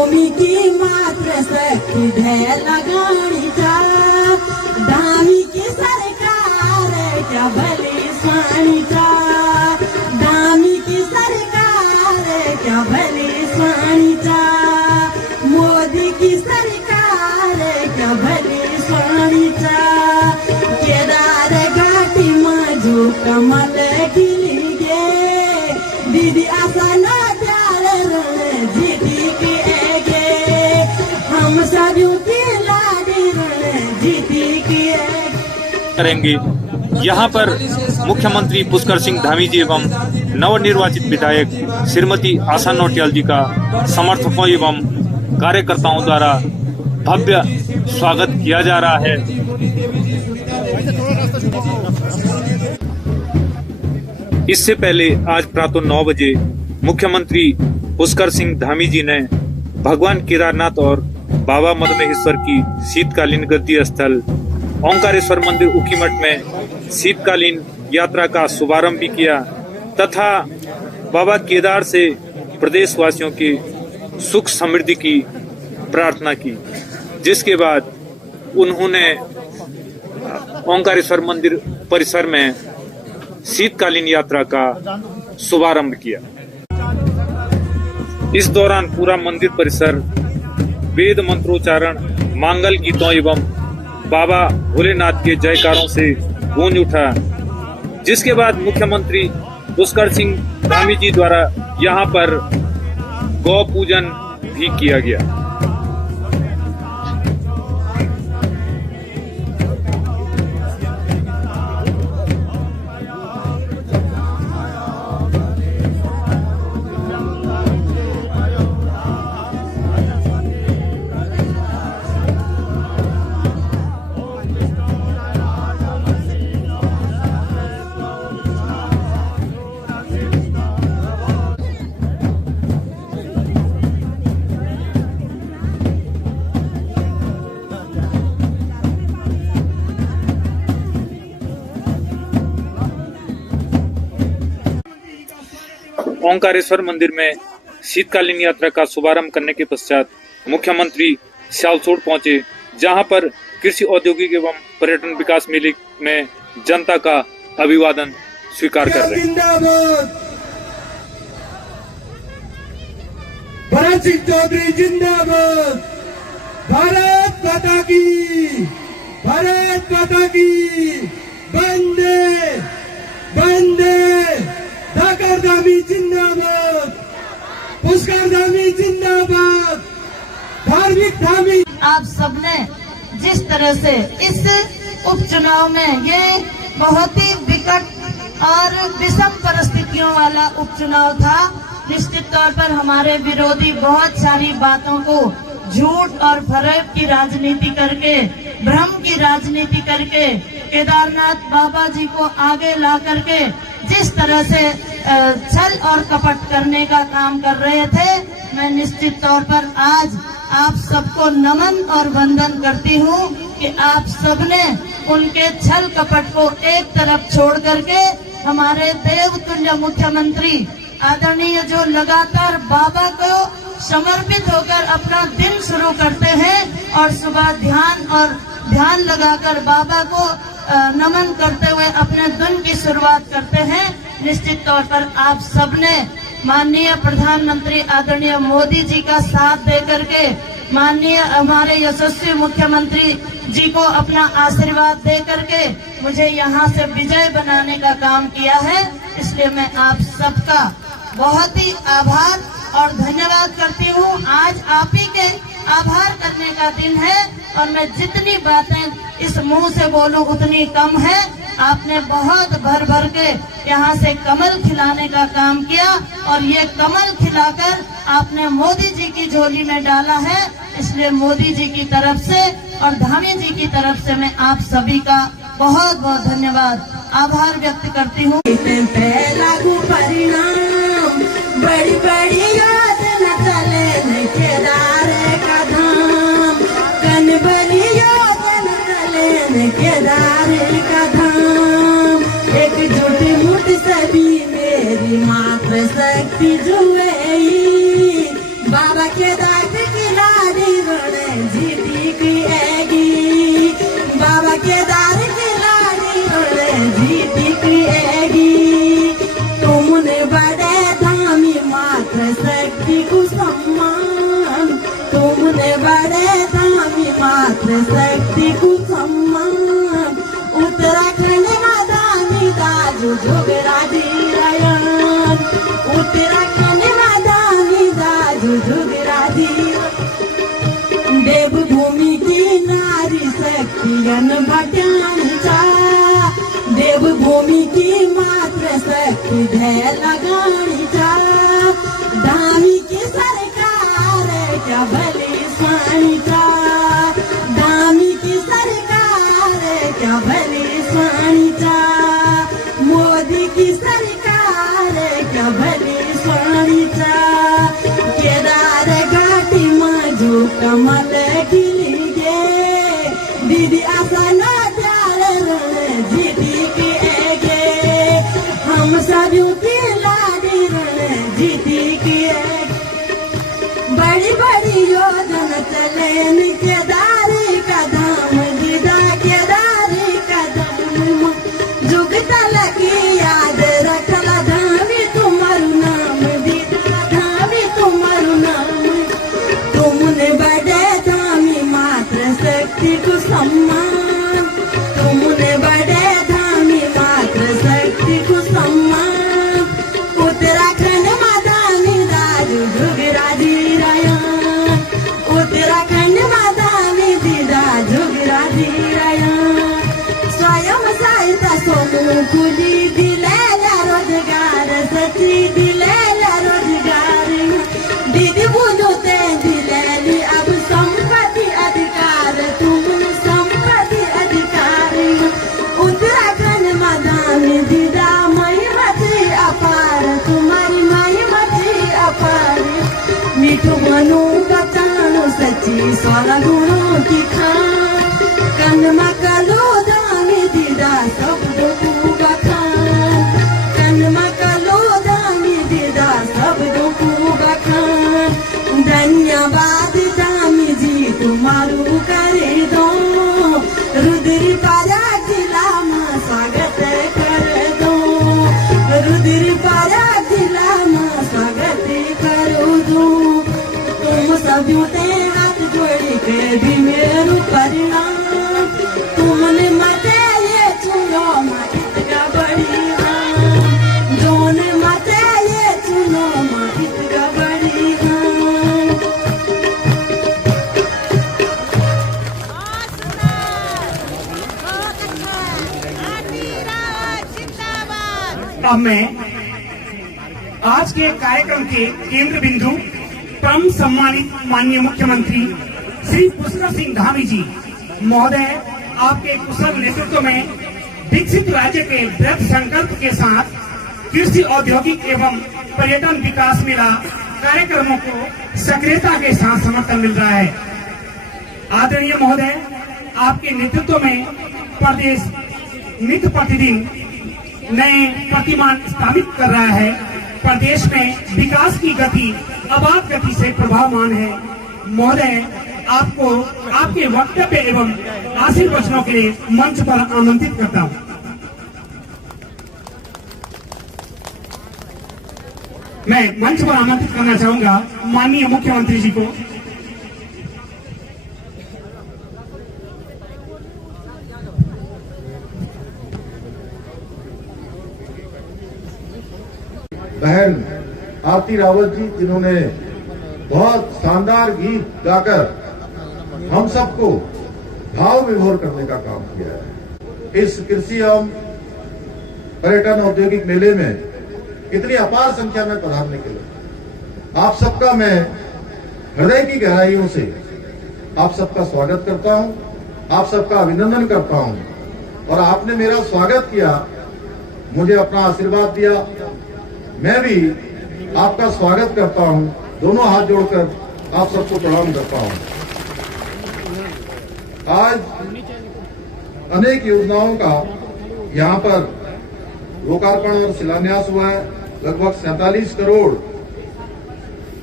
भूमि की मात्र शक्ति ढेर लगाणीचा धामी की सरकार क्या भली स्वाणीचा धामी की सरकार क्या भली स्वाणीचा मोदी की सरकार क्या भली स्वाणीचा केदार घाटी माझू कमल खिली गे दीदी आसा ना जीती के गे हम सभी की लाडी जीती की करेंगे। यहाँ पर मुख्यमंत्री पुष्कर सिंह धामी जी एवं नवनिर्वाचित विधायक श्रीमती आशा नौटियाल जी का समर्थकों एवं कार्यकर्ताओं द्वारा भव्य स्वागत किया जा रहा है। इससे पहले आज प्रातः 9 बजे मुख्यमंत्री पुष्कर सिंह धामी जी ने भगवान केदारनाथ और बाबा मदमेश्वर की शीतकालीन गद्दी स्थल ओंकारेश्वर मंदिर ऊखीमठ में शीतकालीन यात्रा का शुभारंभ भी किया तथा बाबा केदार से प्रदेशवासियों की सुख समृद्धि की प्रार्थना की, जिसके बाद उन्होंने ओंकारेश्वर मंदिर परिसर में शीतकालीन यात्रा का शुभारंभ किया। इस दौरान पूरा मंदिर परिसर वेद मंत्रोच्चारण, मांगल गीतों एवं बाबा भोलेनाथ के जयकारों से गूंज उठा, जिसके बाद मुख्यमंत्री पुष्कर सिंह धामी जी द्वारा यहाँ पर गौ पूजन भी किया गया। ओंकारेश्वर मंदिर में शीतकालीन यात्रा का शुभारंभ करने के पश्चात मुख्यमंत्री सियालसोट पहुंचे, जहां पर कृषि औद्योगिक एवं पर्यटन विकास मेले में जनता का अभिवादन स्वीकार कर रहे हैं। भरत सिंह चौधरी जिंदाबाद, भारत माता की, भारत माता की, वंदे वंदे, ठाकर धामी जिंदाबाद, पुष्कर धामी जिंदाबाद, धार्मिक धामी। आप सबने जिस तरह से इस उपचुनाव में ये बहुत ही विकट और विषम परिस्थितियों वाला उपचुनाव था, निश्चित तौर पर हमारे विरोधी बहुत सारी बातों को झूठ और फरेब की राजनीति करके, भ्रम की राजनीति करके, केदारनाथ बाबा जी को आगे ला करके जिस तरह से छल और कपट करने का काम कर रहे थे, मैं निश्चित तौर पर आज आप सबको नमन और वंदन करती हूँ कि आप सबने उनके छल कपट को एक तरफ छोड़ करके हमारे देवतुल्य मुख्यमंत्री आदरणीय जो लगातार बाबा को समर्पित होकर अपना दिन शुरू करते हैं और सुबह ध्यान लगाकर बाबा को नमन करते हुए अपने दिन की शुरुआत करते हैं। निश्चित तौर पर आप सबने माननीय प्रधानमंत्री आदरणीय मोदी जी का साथ दे करके, माननीय हमारे यशस्वी मुख्यमंत्री जी को अपना आशीर्वाद दे करके मुझे यहाँ से विजय बनाने का काम किया है। इसलिए मैं आप सबका बहुत ही आभार और धन्यवाद करती हूँ। आज आप ही के आभार करने का दिन है और मैं जितनी बातें इस मुंह से बोलूं उतनी कम है। आपने बहुत भर भर के यहाँ से कमल खिलाने का काम किया और ये कमल खिलाकर आपने मोदी जी की झोली में डाला है। इसलिए मोदी जी की तरफ से और धामी जी की तरफ से मैं आप सभी का बहुत बहुत धन्यवाद आभार व्यक्त करती हूँ। बड़ी बड़ी योजना चले केदार का धाम, कनबली योजना चले केदार का धाम, एकजुट मुठ सभी मेरी मात्र शक्ति जुए, बाबा केदार की लाडी रण जीती की आएगी, बाबा केदार की लाडी रण जीती की आएगी। तुमने बड़े धामी मात्र शक्ति को सम्मान, तुमने बड़े धामी मात्र शक्ति को सम्मान। उत्तराखंड में दानी दाजू झुगरा दी रायन, उत्तराखंड में दानी दाजू झुगरा दी। देवभूमि की नारी शक्तियन भट्याचा, देवभूमी की मात्र शक्ति धै लगाणीचा। धामी की सरकार क्या भली स्वाणीचा, धामी की सरकार क्या भली स्वाणीचा। मोदी की सरकार क्या भली स्वाणीचा। केदार घाटी माझू कमल खिली गे, दीदी असा नाट्याल रण जीती की आएगे। हम सभी की लाडी रण जीती की आएगे। बड़ी बड़ी योजना चले केदारी का धाम, दीदा केदारी का धाम। जुग तलकी याद रखला धामी तुम्हारू नाम, दीदा धामी तुम्हारू नाम। तुमने बड़े धामी मात्र शक्ति को सम्मान, तुमने बड़े धामी मात्र शक्ति को सम्मान। उत्तराखंड में दानी दाजू झुगरा दी रायन, उत्तराखंड में दानी दीदा झुगरा दी रायन। स्वयं सहायता सोनू खुली दिलेला रोजगार, सची दिलेला रोजगार। दीदी बुझते दिलेली अब संपत्ति अधिकार, तुमने संपत्ति अधिकार। उत्तराखंड में दानी दीदा महिमती अपार, तुम्हारी महिमती अपार। मीठू बनू बचानो सची 16 गुणों की खान, कनमा कलो दानी दीदा सब को बखान, कनमा कलो दानी दीदा सब को बखान। धन्यवाद दामी जी तुम्हारू करे दो, रुद्र पारा जिला में स्वागत कर दो, रुद्र पारा जिला में स्वागत करो दो। तुम सभी ते हाथ जोड़ी के भी मेरू परिणाम, तुमने मते ये चुनो माहित का बड़ी हां, जोने मते ये चुनो माहित का बड़ी हां। अब मैं आज के कार्यक्रम के केंद्र बिंदु परम सम्मानित माननीय मुख्यमंत्री श्री पुष्कर सिंह धामी जी महोदय, आपके कुशल नेतृत्व में विकसित राज्य के दृढ़ संकल्प के साथ कृषि, औद्योगिक एवं पर्यटन विकास मेला कार्यक्रमों को सक्रियता के साथ समर्थन मिल रहा है। आदरणीय महोदय, आपके नेतृत्व में प्रदेश नित्य प्रतिदिन नए प्रतिमान स्थापित कर रहा है। प्रदेश में विकास की गति अबाध गति से प्रभावमान है। महोदय, आपको आपके वक्तव्य एवं आशीर्वचनों के लिए मंच पर आमंत्रित करता हूँ। मैं मंच पर आमंत्रित करना चाहूंगा माननीय मुख्यमंत्री जी को। बहन आरती रावत जी, जिन्होंने बहुत शानदार गीत गाकर हम सबको भाव विभोर करने का काम किया है। इस कृषि एवं पर्यटन औद्योगिक मेले में इतनी अपार संख्या में पधारने के लिए आप सबका मैं हृदय की गहराइयों से आप सबका स्वागत करता हूं, आप सबका अभिनंदन करता हूं। और आपने मेरा स्वागत किया, मुझे अपना आशीर्वाद दिया, मैं भी आपका स्वागत करता हूं। दोनों हाथ जोड़कर आप सबको प्रणाम करता हूं। आज अनेक योजनाओं का यहां पर लोकार्पण और शिलान्यास हुआ है। लगभग 47 करोड़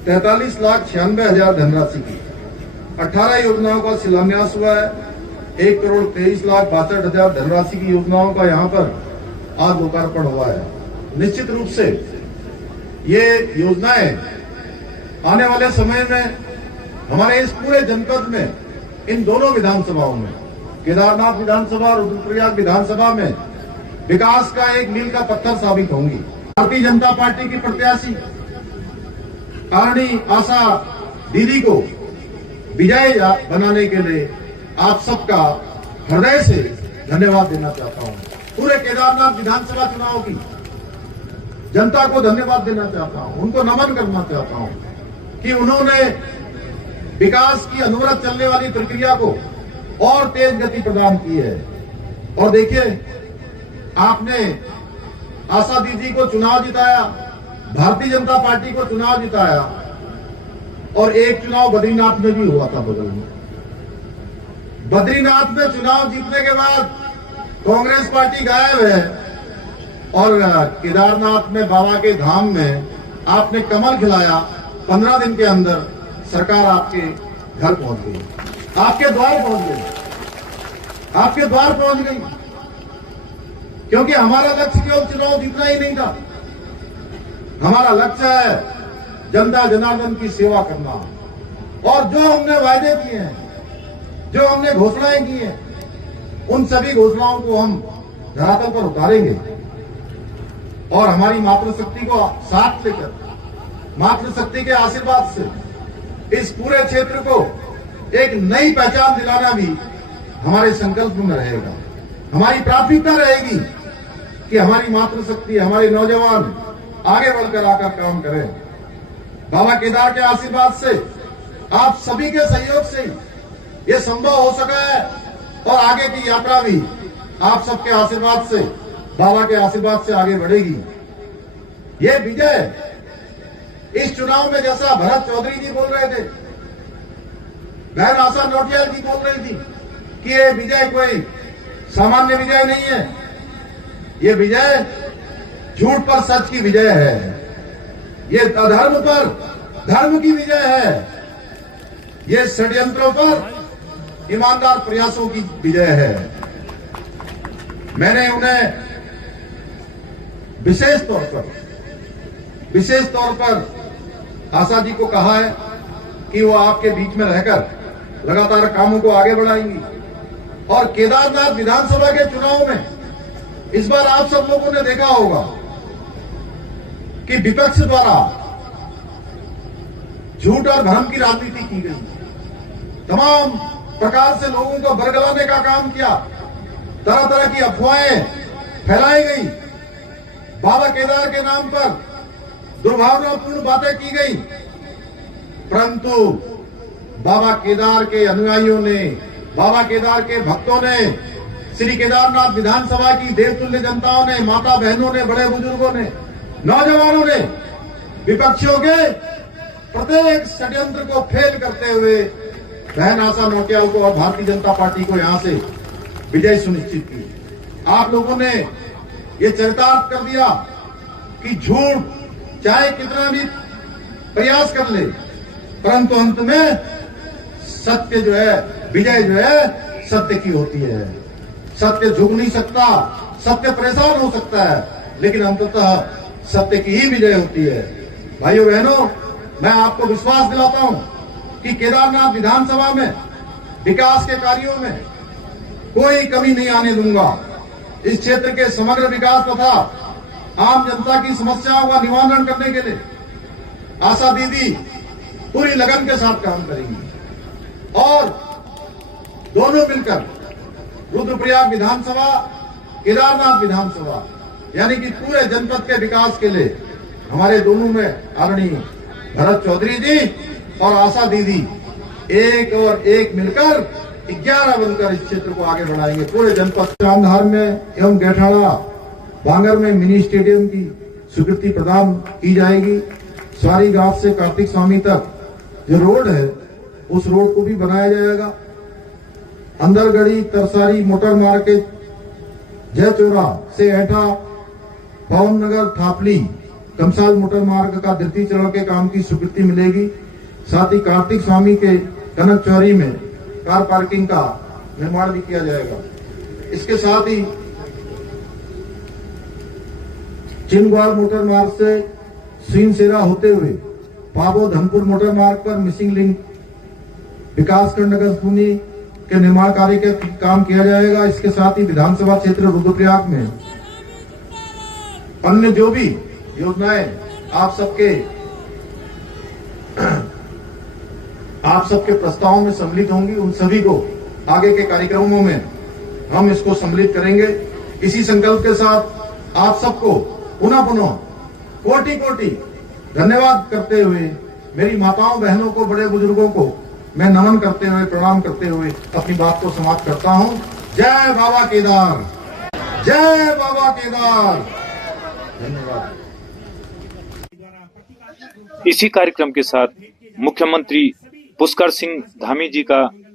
43,96,000 धनराशि की 18 योजनाओं का शिलान्यास हुआ है। 1,23,62,60,000 धनराशि की योजनाओं का यहाँ पर आज लोकार्पण हुआ है। निश्चित रूप से ये योजनाएं आने वाले समय में हमारे इस पूरे जनपद में, इन दोनों विधानसभाओं में, केदारनाथ विधानसभा और रुद्रप्रयाग विधानसभा में विकास का एक मील का पत्थर साबित होंगी। भारतीय जनता पार्टी की प्रत्याशी आदरणीय आशा दीदी को विजय बनाने के लिए आप सबका हृदय से धन्यवाद देना चाहता हूं। पूरे केदारनाथ विधानसभा चुनाव की जनता को धन्यवाद देना चाहता हूं, उनको नमन करना चाहता हूं कि उन्होंने विकास की अनवरत चलने वाली प्रक्रिया को और तेज गति प्रदान की है। और देखिए, आपने आशा दीदी को चुनाव जिताया, भारतीय जनता पार्टी को चुनाव जिताया, और एक चुनाव बद्रीनाथ में भी हुआ था बगल में। बद्रीनाथ में चुनाव जीतने के बाद कांग्रेस पार्टी गायब है और केदारनाथ में बाबा के धाम में आपने कमल खिलाया। 15 दिन के अंदर सरकार आपके घर पहुंच गई, आपके द्वार पहुंच गई, आपके द्वार पहुंच गई। क्योंकि हमारा लक्ष्य केवल चुनाव जीतना ही नहीं था, हमारा लक्ष्य है जनता जनार्दन की सेवा करना। और जो हमने वायदे किए हैं, जो हमने घोषणाएं की हैं, उन सभी घोषणाओं को हम धरातल पर उतारेंगे और हमारी मातृशक्ति को साथ लेकर, मातृशक्ति के आशीर्वाद से इस पूरे क्षेत्र को एक नई पहचान दिलाना भी हमारे संकल्प में रहेगा। हमारी प्राथमिकता रहेगी कि हमारी मातृशक्ति, हमारे नौजवान आगे बढ़कर आकर काम करें। बाबा केदार के आशीर्वाद से, आप सभी के सहयोग से ये संभव हो सका है और आगे की यात्रा भी आप सबके आशीर्वाद से, बाबा के आशीर्वाद से आगे बढ़ेगी। ये विजय इस चुनाव में, जैसा भरत चौधरी जी बोल रहे थे, बहन आशा नोटियाल जी बोल रही थी कि ये विजय कोई सामान्य विजय नहीं है, ये विजय झूठ पर सच की विजय है, ये अधर्म पर धर्म की विजय है, ये षड्यंत्रों पर ईमानदार प्रयासों की विजय है। मैंने उन्हें विशेष तौर पर आशा जी को कहा है कि वो आपके बीच में रहकर लगातार कामों को आगे बढ़ाएंगी। और केदारनाथ विधानसभा के चुनाव में इस बार आप सब लोगों ने देखा होगा कि विपक्ष द्वारा झूठ और भ्रम की राजनीति की गई, तमाम प्रकार से लोगों को बरगलाने का काम किया, तरह तरह की अफवाहें फैलाई गई, बाबा केदार के नाम पर दुर्भावनापूर्ण बातें की गई। परंतु बाबा केदार के अनुयायियों ने, बाबा केदार के भक्तों ने, श्री केदारनाथ विधानसभा की देवतुल्य जनताओं ने, माता बहनों ने, बड़े बुजुर्गों ने, नौजवानों ने विपक्षियों के प्रत्येक षड्यंत्र को फेल करते हुए बहन आशा नोटियाल को और भारतीय जनता पार्टी को यहां से विजय सुनिश्चित की। आप लोगों ने ये चरितार्थ कर दिया कि झूठ चाहे कितना भी प्रयास कर ले, परंतु अंत में सत्य जो है, विजय जो है सत्य की होती है। सत्य झुक नहीं सकता, सत्य परेशान हो सकता है, लेकिन अंततः सत्य की ही विजय होती है। भाइयों बहनों, मैं आपको विश्वास दिलाता हूं कि केदारनाथ विधानसभा में विकास के कार्यों में कोई कमी नहीं आने दूंगा। इस क्षेत्र के समग्र विकास तथा आम जनता की समस्याओं का निवारण करने के लिए आशा दीदी पूरी लगन के साथ काम करेंगी और दोनों मिलकर रुद्रप्रयाग विधानसभा, केदारनाथ विधानसभा, यानी कि पूरे जनपद के विकास के लिए हमारे दोनों में आदरणीय भरत चौधरी जी और आशा दीदी एक और एक मिलकर 11 बनकर इस क्षेत्र को आगे बढ़ाएंगे। पूरे जनपद चांदधार में एवं गैठाड़ा बांगर में मिनी स्टेडियम की स्वीकृति प्रदान की जाएगी। सारी घाट से कार्तिक स्वामी तक जो रोड है, उस रोड को भी बनाया जाएगा। अंदरगढ़ी तरसारी मोटर मार्केट जयचोरा से ऐठा, पवन नगर, थापली कमसाल मोटर मार्ग का द्वितीय चरण के काम की स्वीकृति मिलेगी। साथ ही कार्तिक स्वामी के कनक चौरी में कार पार्किंग का निर्माण भी किया जाएगा। इसके साथ ही चिनग्वाल मोटर मार्ग से सीनसेरा होते हुए पाबो धनपुर मोटर मार्ग पर मिसिंग लिंक विकासखंड नगर पुनी के निर्माण कार्य का काम किया जाएगा। इसके साथ ही विधानसभा क्षेत्र रुद्रप्रयाग में अन्य जो भी योजनाएं आप सबके प्रस्तावों में सम्मिलित होंगी, उन सभी को आगे के कार्यक्रमों में हम इसको सम्मिलित करेंगे। इसी संकल्प के साथ आप सबको पुनः कोटि कोटि धन्यवाद करते हुए, मेरी माताओं बहनों को, बड़े बुजुर्गों को मैं नमन करते हुए, प्रणाम करते हुए अपनी बात को समाप्त करता हूं। जय बाबा केदार, जय बाबा केदार। धन्यवाद। इसी कार्यक्रम के साथ मुख्यमंत्री पुष्कर सिंह धामी जी का